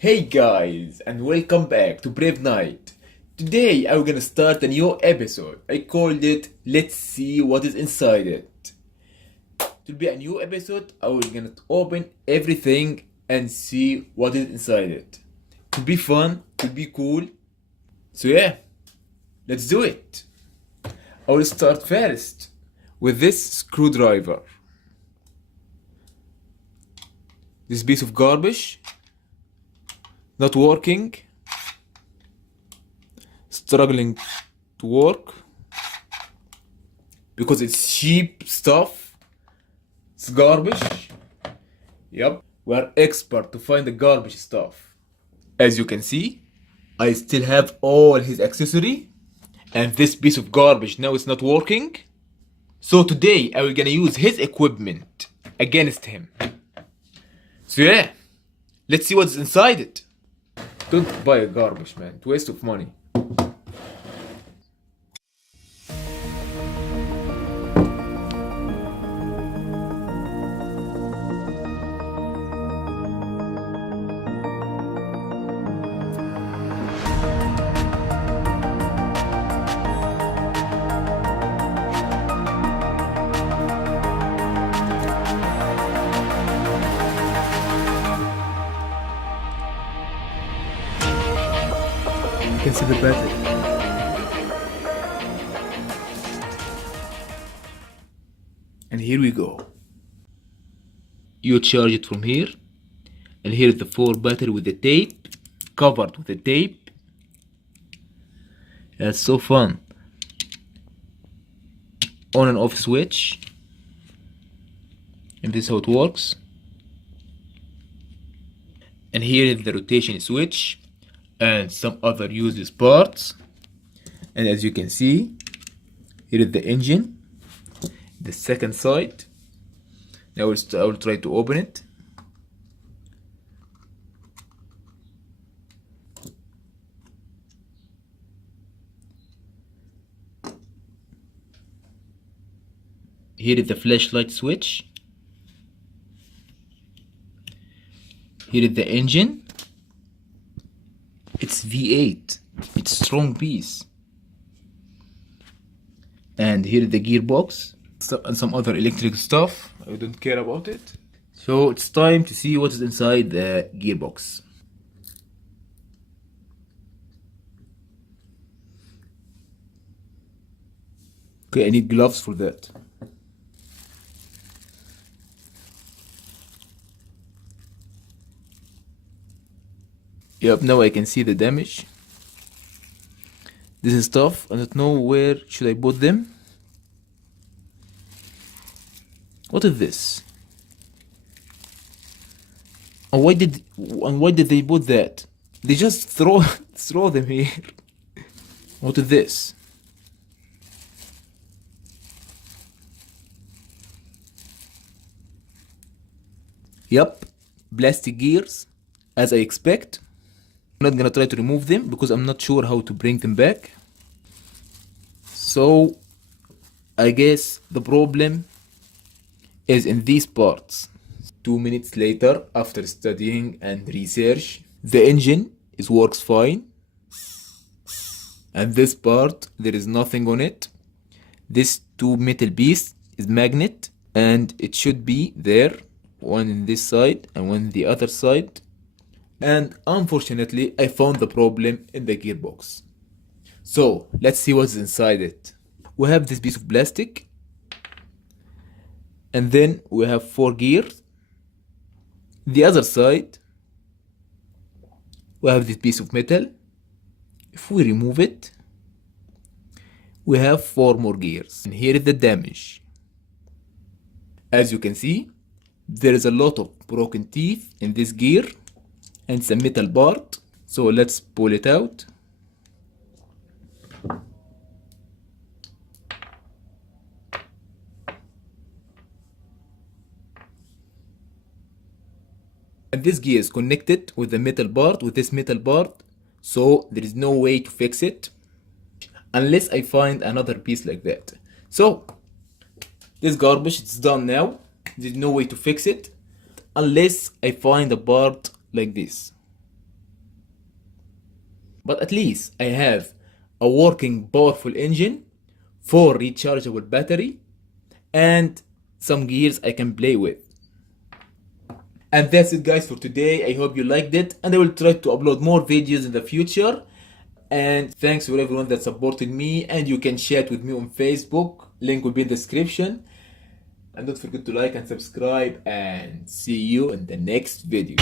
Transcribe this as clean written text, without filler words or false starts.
Hey guys, and welcome back to Brave Night. Today I'm gonna start a new episode. I called it Let's See What Is Inside It. It will be a new episode. I will gonna open everything and see what is inside it. To be fun, to be cool. So yeah, let's do it. I will start first with this screwdriver. This piece of garbage not working, struggling to work because it's cheap stuff. It's garbage. Yep, we're expert to find the garbage stuff. As you can see, I still have all his accessory, and this piece of garbage now it's not working. So today I will gonna use his equipment against him. So yeah, let's see what's inside it. Don't buy a garbage, man. It's waste of money. You can see the battery. And here we go. You charge it from here. And here is the 4 battery with the tape. Covered with the tape. That's so fun. On and off switch. And this is how it works. And here is the rotation switch. And some other useless parts. And as you can see, here is the engine, the second side. Now I will try to open it. Here is the flashlight switch. Here is the engine. It's V8. It's strong piece. And here is the gearbox and some other electric stuff. I don't care about it. So it's time to see what is inside the gearbox. Okay, I need gloves for that. Yep, now I can see the damage. This is stuff. I don't know where should I put them. What is this? And why did they put that? They just throw them here. What is this? Yep, plastic gears, as I expect. I'm not gonna try to remove them because I'm not sure how to bring them back. So I guess the problem is in these parts. 2 minutes later, after studying and research, the engine works fine. And this part, there is nothing on it. This 2 metal piece is magnet and it should be there. One in this side and one in the other side. And unfortunately, I found the problem in the gearbox. So let's see what's inside it. We have this piece of plastic. And then we have 4 gears. The other side, we have this piece of metal. If we remove it, we have 4 more gears. And here is the damage. As you can see, there is a lot of broken teeth in this gear. And it's a metal part. So let's pull it out. And this gear is connected with the metal part, with this metal part. So there is no way to fix it unless I find another piece like that. So this garbage, it's done now. There's no way to fix it unless I find a part like this. but at least I have a working powerful engine, 4 rechargeable battery, and some gears I can play with. And that's it guys for today. I hope you liked it, and I will try to upload more videos in the future. And thanks for everyone that supported me, and you can chat with me on Facebook, link will be in the description. And don't forget to like and subscribe, and see you in the next video.